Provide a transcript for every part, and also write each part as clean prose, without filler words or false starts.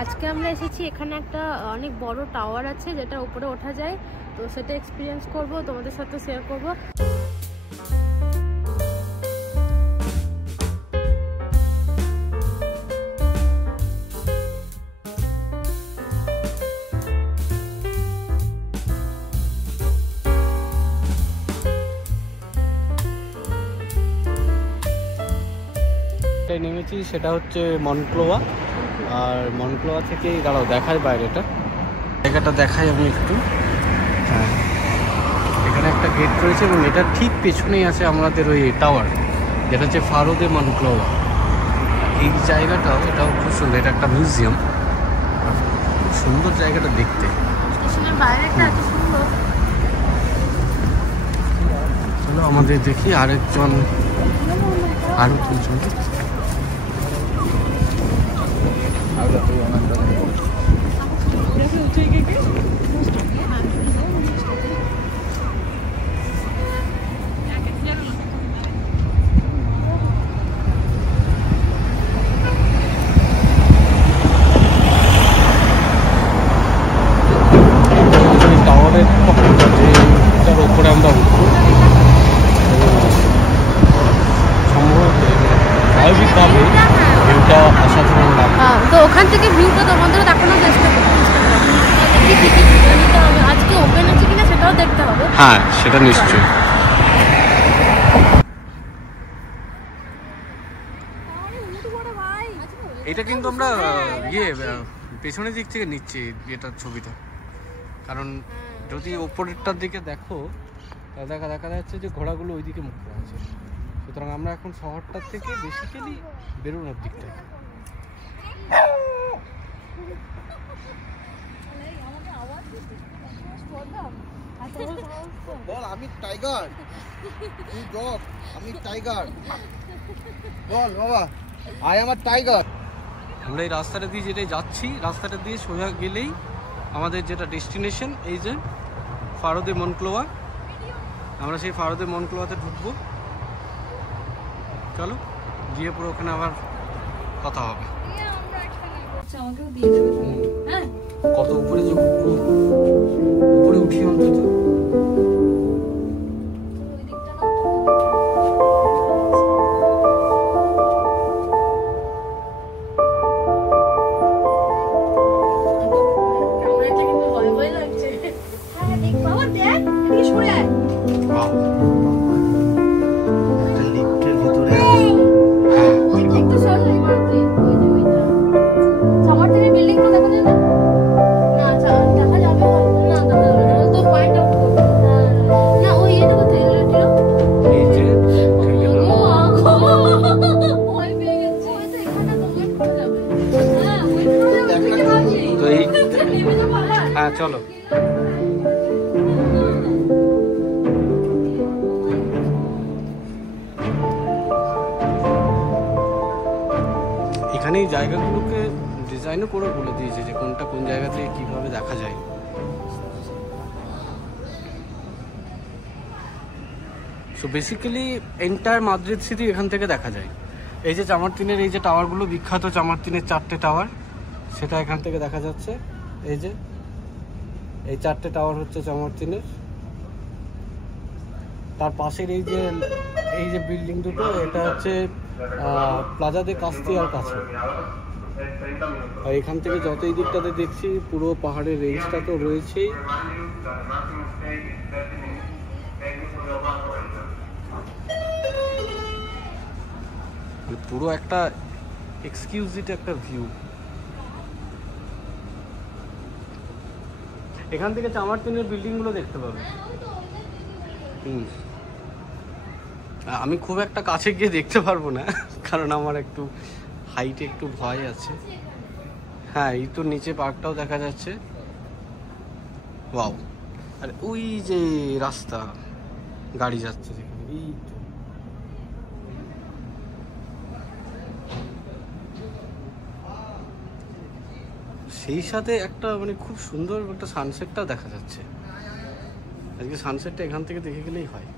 আজকে আমরা এসেছি, এখানে একটা অনেক বড় টাওয়ার আছে যেটা উপরে ওঠা যায়, তো সেটা এক্সপিরিয়েন্স করব, তোমাদের সাথে শেয়ার করব। নেমেছি সেটা হচ্ছে মনক্লোয়া, আর মনক্লোয়া থেকে দাঁড়াও দেখায় বাইরেটা, জায়গাটা দেখাই আমি একটু। হ্যাঁ, এখানে একটা গেট রয়েছে এবং এটার ঠিক পেছনেই আছে আমাদের ওই টাওয়ার যেটা হচ্ছে ফারো দে মনক্লোয়া। এই জায়গাটাও এটাও খুব সুন্দর, এটা একটা মিউজিয়াম, খুব সুন্দর জায়গাটা দেখতে। চলো আমাদের দেখি আরেকজন আরো তিনজন। উপরে আমরা উঠবো, স্বাভাবিকভাবে ভিউটা অসাধারণ লাগবে। তো ওখান থেকে ভিউটা তোমাদের দেখানোর চেষ্টা করবো। আজকে ওপেন আছে কিনা সেটাও দেখতে হবে। হ্যাঁ, সেটা নিশ্চয়ই। এটা কিন্তু আমরা পেছনের দিক থেকে নিচ্ছি এটার ছবিটা, কারণ যদি ওপরেরটার দিকে দেখো দেখা যাচ্ছে যে ঘোড়াগুলো ওইদিকে মুখ করে আছে, সুতরাং আমরা এখন শহরটার থেকে বেসিক্যালি বেরোনোর দিকটায়। বল আমি টাইগার, তুই ডগ, আমি টাইগার। বল বাবা, আই এম আ টাইগার। আমরা এই রাস্তাটা দিয়ে যেটাই যাচ্ছি, রাস্তাটা দিয়ে সোজা গেলেই আমাদের যেটা ডেস্টিনেশন, এই যে ফারো দে মনক্লোয়া, আমরা সেই ফারো দে মনক্লোয়াতে ঢুকবো। চলো গিয়ে পুরো ওখানে আবার কথা হবে। কত উপরে যে উপরে উঠি অন্তত। হ্যাঁ চলো, এখানে এই জায়গাগুলোকে ডিজাইনও করে বলে দিয়েছে যে কোনটা কোন জায়গা থেকে কিভাবে দেখা যায়। So basically entire Madrid city এখান থেকে দেখা যায়। এই যে চামারতিনের এই যে টাওয়ারগুলো, বিখ্যাত চামারতিনের 4টে টাওয়ার, সেটা এখান থেকে দেখা যাচ্ছে। এই যে এই 4টে টাওয়ার হচ্ছে চামারতিনের। তার পাশের এই যে বিল্ডিং দুটো, এটা হচ্ছে প্লাজা দে কাস্তিয়ার কাছে। আর এখান থেকে যত এই দিকটাতে দেখছি পুরো পাহাড়ের রেঞ্জটা তো রয়েছেই। পুরো একটা এক্সক্লুসিভ একটা ভিউ। এখান থেকে চামারতিনের বিল্ডিং গুলো দেখতে পাবে। আমি খুব একটা কাছে গিয়ে দেখতে পারবো না, কারণ আমার একটু হাইটে একটু ভয় আছে। হ্যাঁ, এই তো নিচে পার্কটাও দেখা যাচ্ছে। ওয়াও, আর ওই যে রাস্তা গাড়ি যাচ্ছে যেখানে, এই তো সেই সাথে একটা মানে খুব সুন্দর একটা সানসেটটাও দেখা যাচ্ছে। আজকে সানসেটটা এখান থেকে দেখে গেলেই হয়।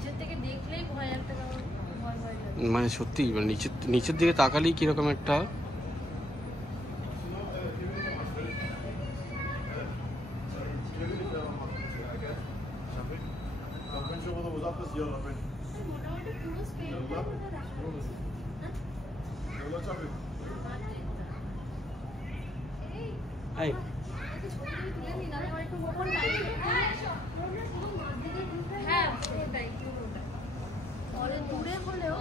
নিচের থেকে দেখলেই ভয় একটা ভয় ভয় লাগে। মানে সত্যি মানে নিচের দিকে তাকালেই কিরকম একটা মোটামুটি পুরো এই হ্যাঁ পুরোটাই দূরে হলেও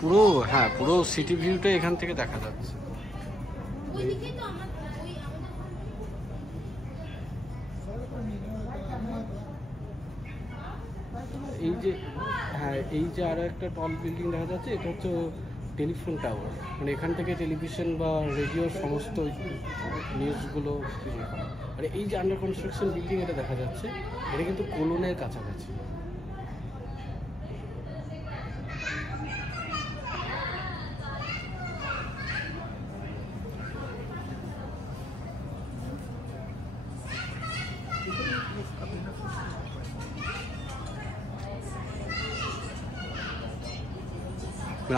পুরো হ্যাঁ পুরো সিটি ভিউটা এখান থেকে দেখা যাচ্ছে। ওইদিকেই তো আমার এই যে হ্যাঁ এই যে আরো একটা টল বিল্ডিং দেখা যাচ্ছে, এটা হচ্ছে টেলিফোন টাওয়ার, মানে এখান থেকে টেলিভিশন বা রেডিওর সমস্ত নিউজগুলো আর এই যে আন্ডার কনস্ট্রাকশন বিল্ডিং এটা দেখা যাচ্ছে, এটা কিন্তু কোলনের কাছাকাছি।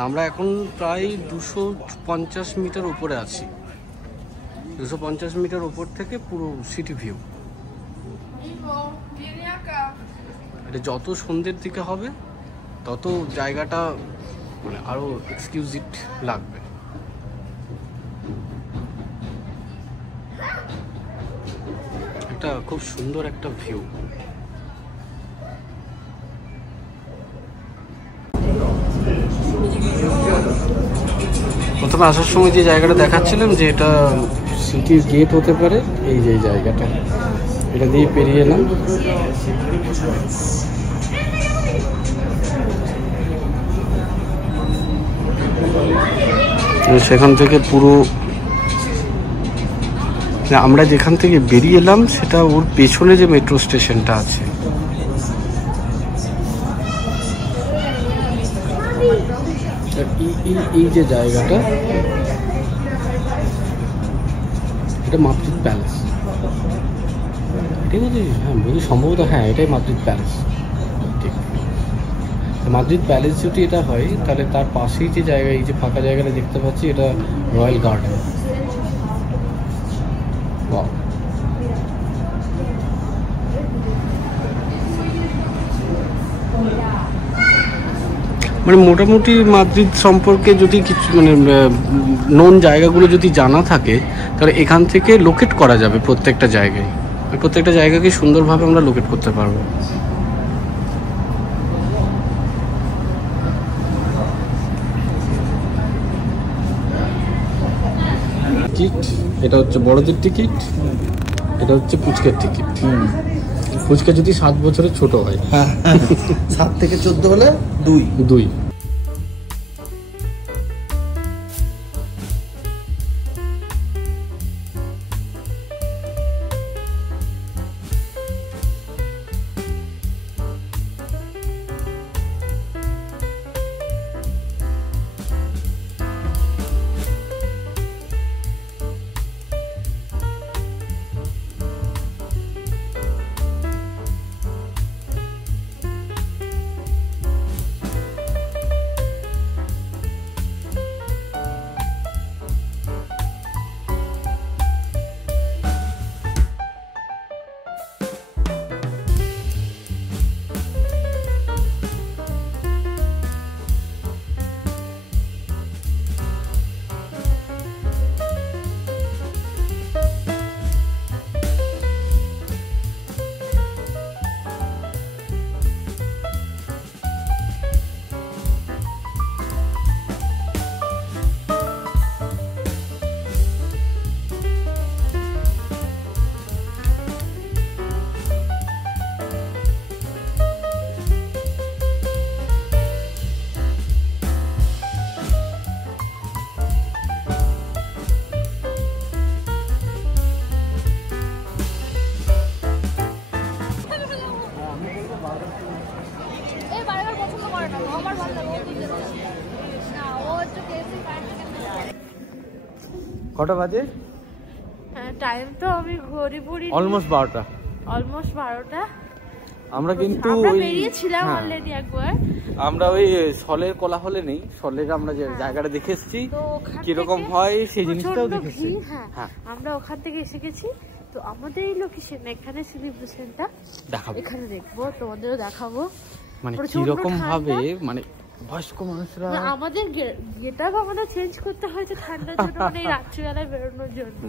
আমরা এখন প্রায় 250 মিটার উপরে আছি। 250 মিটার উপর থেকে পুরো সিটি ভিউ। এটা যত সন্ধ্যের দিকে হবে তত জায়গাটা মানে আরো এক্সক্লুসিভ লাগবে। এটা খুব সুন্দর একটা ভিউ। প্রথমে আসার সময় যে জায়গাটা দেখাচ্ছিলাম যে এটা সিটির গেট হতে পারে, এই যে জায়গাটা, এটা দিয়ে পেরিয়ে এলাম। সেখান থেকে পুরো আমরা যেখান থেকে বেরিয়ে এলাম সেটা ওর পেছনে যে মেট্রো স্টেশনটা আছে, এই যে জায়গাটা, এটা মাদ্রিদ প্যালেস, ঠিক আছে? হ্যাঁ বলি সম্ভবত হ্যাঁ এটাই মাদ্রিদ প্যালেস। ঠিক, মাদ্রিদ প্যালেস যদি এটা হয় তাহলে তার পাশেই যে জায়গা, এই যে ফাঁকা জায়গাটা দেখতে পাচ্ছি, এটা রয়্যাল গার্ডেন। ওয়াও, মানে মোটামুটি মাদ্রিদ সম্পর্কে যদি কিছু মানে নোন জায়গাগুলো যদি জানা থাকে তাহলে এখান থেকে লোকেট করা যাবে প্রত্যেকটা জায়গায়, প্রত্যেকটা জায়গাকে সুন্দরভাবে আমরা লোকেট করতে পারবো। টিকিট, এটা হচ্ছে বড়দের টিকিট, এটা হচ্ছে পুচকের টিকিট। পুচকে যদি 7 বছরের ছোট হয়, 7 থেকে 14 হলে 2। কটা বাজে? হ্যাঁ টাইম তো আমি ঘড়ি পড়ি অলমোস্ট 12টা। অলমোস্ট 12টা। আমরা কিন্তু আমরা ওই বেরিয়েছিলাম হ্যাঁ, অলরেডি একবার। আমরা ওই সলের কোলাহলে নেই, সলের আমরা যে জায়গাটা দেখে এসেছি তো ওখান কিরকম থেকে হয় সেই জিনিসটাও প্রচণ্ড দেখেছি। ভিড়, হ্যাঁ হ্যাঁ আমরা ওখান থেকে এসে গেছি। তো আমাদের এই লোকেশন এখানে সেলিব্রেশনটা দেখাবো, এখানে দেখবো, তোমাদেরও দেখাবো। মানে প্রচণ্ড কিরকম ভাবে ঠান্ডা। মানে বয়স্ক মানুষরা না, আমাদের গেটআপ আমাদের চেঞ্জ করতে হয়েছে ঠান্ডার জন্য, মানে এই রাত্রিবেলায় বেরোনোর জন্য।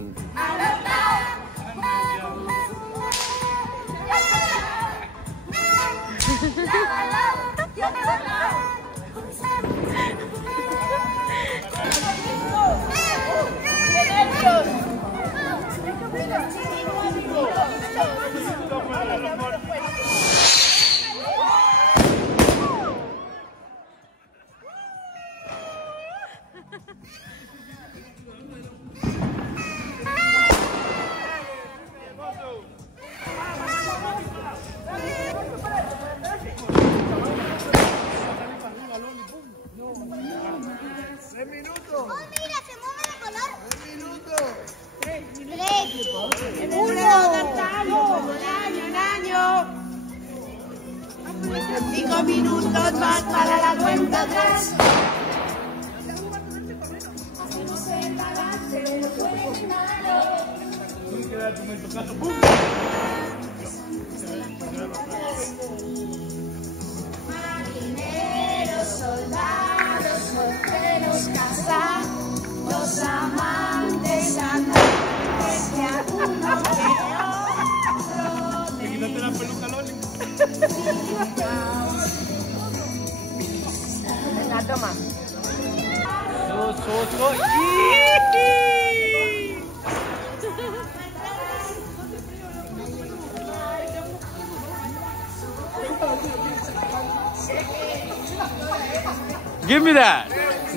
Give me that.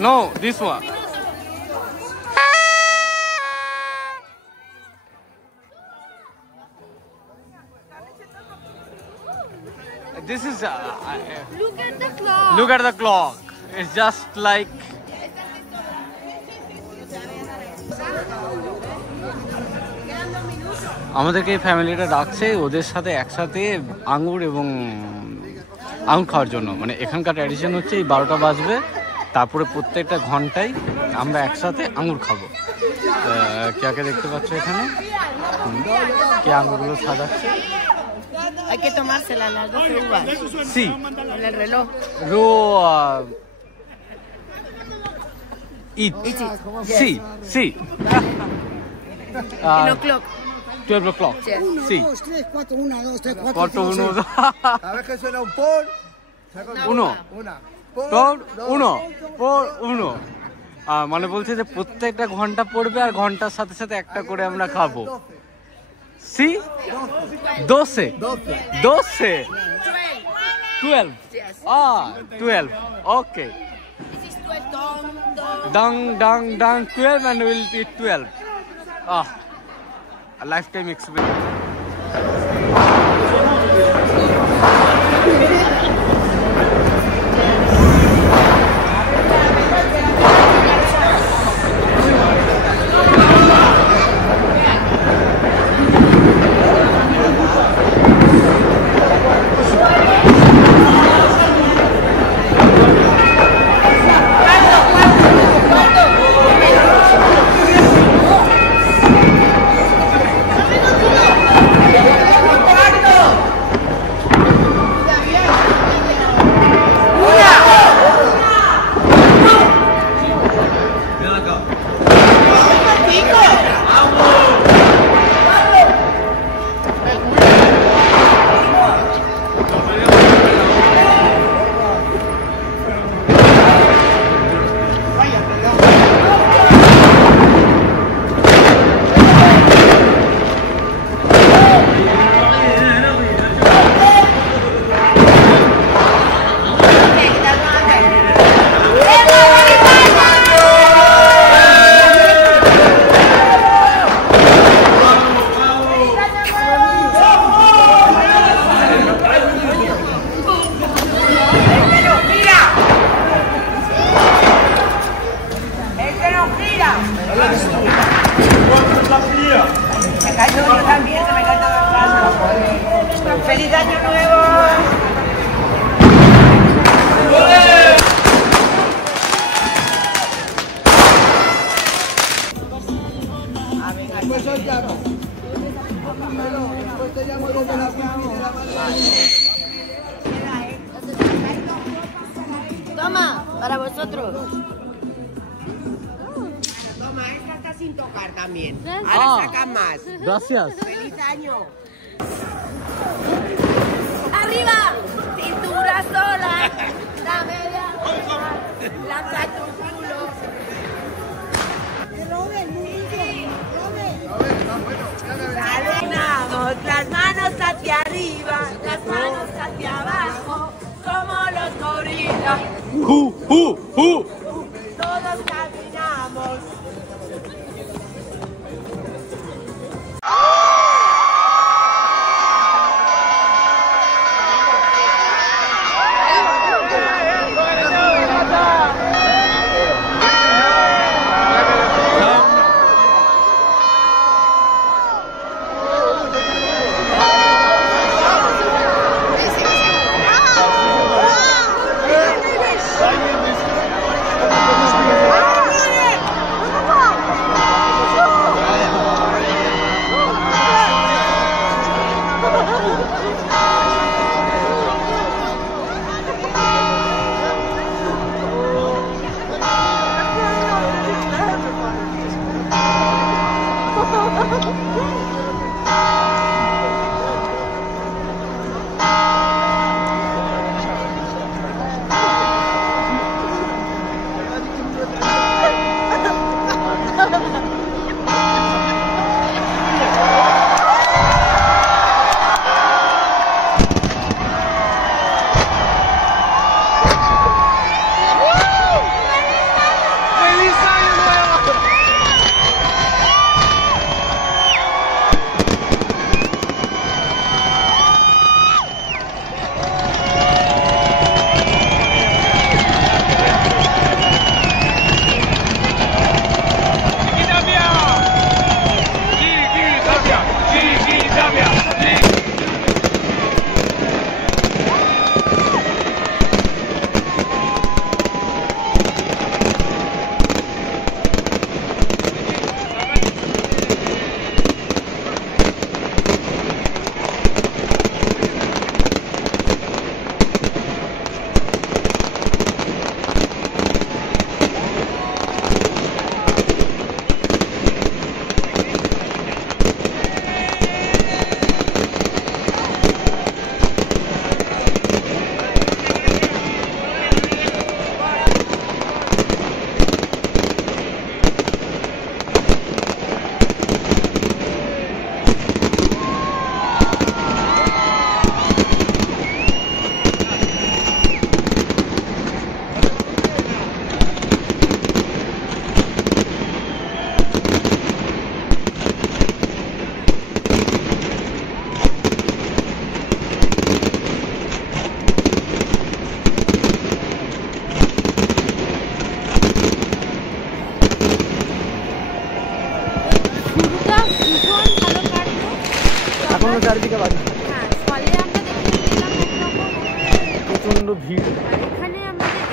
No, this one. This is Look at the clock. look at the clock. It's just like আমাদেরকে এই ফ্যামিলিটা ডাকছে ওদের সাথে একসাথে আঙুর এবং আঙুর খাওয়ার জন্য। মানে এখানকার ট্র্যাডিশন হচ্ছে এই 12টা বাজবে, তারপরে প্রত্যেকটা ঘন্টায় আমরা একসাথে আঙুর খাবো। কে দেখতে পাচ্ছ এখানে কে আঙুরগুলো সাজাচ্ছে। Hay que tomársela las 12 uvas. Sí. En el reloj. Ro eat. Sí, sí. En o'clock. 12 o'clock. Yes. Sí. 2, 3, 4, 1, 2, 3, 4, Cuatro, 5, uno, 6. dos. Cada vez que suena un por, saca Uno. una. Por uno. Por uno. মানে বলছে যে প্রত্যেকটা ঘন্টা পড়বে আর ঘন্টার সাথে সাথে একটা করে আমরা খাবো। C 12 12 12 12 okay. This is 12. Dong, Dang dang dang 12 and we'll be 12. A lifetime experience. Toma, para vosotros. Toma, esta está sin tocar también. Ahora sacan más. Gracias. ¡Feliz año! ¡Arriba! ¡Cintura sola! ¡La media! ¡Lanza tu culo! Caminamos las manos hacia arriba, las manos hacia abajo, como los gorilas. Todos caminamos. এখনো চারদিকে বাড়ি হ্যাঁ, ফলে আমরা দেখতে পেলাম একরকম প্রচন্ড ভিড়। আর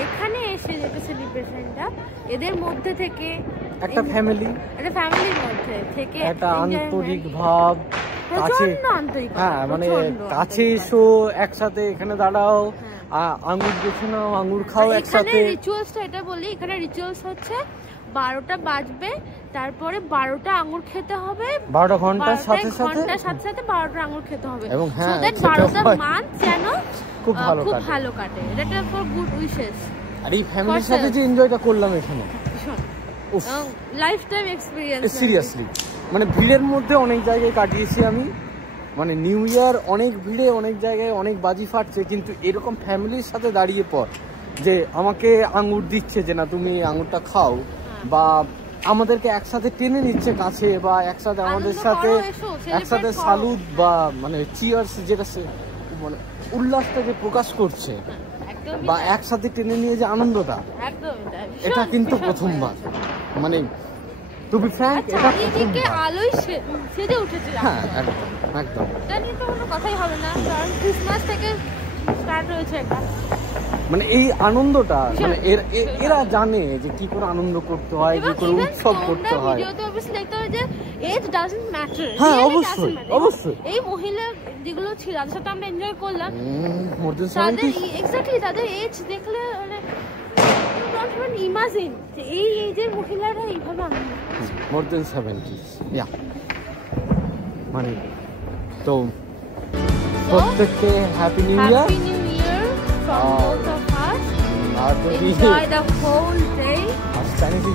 এখানে এসে যেটা সেলিব্রেশনটা এদের মধ্যে থেকে একটা ফ্যামিলির মধ্যে থেকে একটা আন্তরিক ভাব, কাছে প্রচন্ড আন্তরিক, হ্যাঁ মানে কাছে এসো, একসাথে এখানে দাঁড়াও, আঙুর বেছে নাও, আঙুর খাও একসাথে। রিচুয়ালসটা এটা বলি, এখানে রিচুয়ালস হচ্ছে 12টা বাজবে, তারপরে 12টা আঙুর খেতে হবে, 12টা ঘন্টার সাথে সাথে 12টা আঙুর খেতে হবে, এবং হ্যাঁ 12টা মান্থ যেন খুব ভালো কাটে। এটা ফর গুড উইশেস। আর এই ফ্যামিলির সাথে যে এনজয়টা করলাম এখানে, লাইফ টাইম এক্সপেরিয়েন্স সিরিয়াসলি। মানে ভিড়ের মধ্যে অনেক জায়গায় কাটিয়েছি আমি, মানে নিউ ইয়ার অনেক ভিড়ে, অনেক জায়গায় অনেক বাজি ফাটছে, কিন্তু এরকম ফ্যামিলির সাথে দাঁড়িয়ে পর যে আমাকে আঙুর দিচ্ছে যে না তুমি আঙুরটা খাও, বা আমাদেরকে একসাথে টেনে নিচ্ছে কাছে, বা একসাথে আমাদের সাথে একসাথে সালুদ বা মানে চিয়ার্স যেটা মানে উল্লাসটা যে প্রকাশ করছে, বা একসাথে টেনে নিয়ে যে আনন্দটা, এটা কিন্তু প্রথমবার। মানে টু বি ফ্র্যাঙ্ক, এটা চারিদিকে আলোয় সেজে উঠেছে। হ্যাঁ একদম একদম, এটা নিয়ে তো কোনো কথাই হবে না, কারণ ক্রিসমাস থেকে স্টার্ট হয়েছে এটা। মানে এই আনন্দটা, মানে এরা জানে যে কি করে আনন্দ করতে হয়, কি করে উৎসব করতে হয়। ভিডিওতে অবশ্যই দেখতে হবে যে এজ ডাজন্ট ম্যাটার। হ্যাঁ অবশ্যই অবশ্যই। এই মহিলা যেগুলো ছিল যাদের সাথে আমরা এনজয় করলাম, মোর দেন তাদের 70 এক্স্যাক্টলি তাদের এজ দেখলে মানে ক্যান ইমাজিন যে এই এজের মহিলারা এইভাবে আনন্দ করছে। মোর দেন 70 ইয়া মানে তো প্রত্যেককে happy new year. Happy new year from both of us. আর যদি এনজয় দ্য হোল ডে। আর চাইনিজ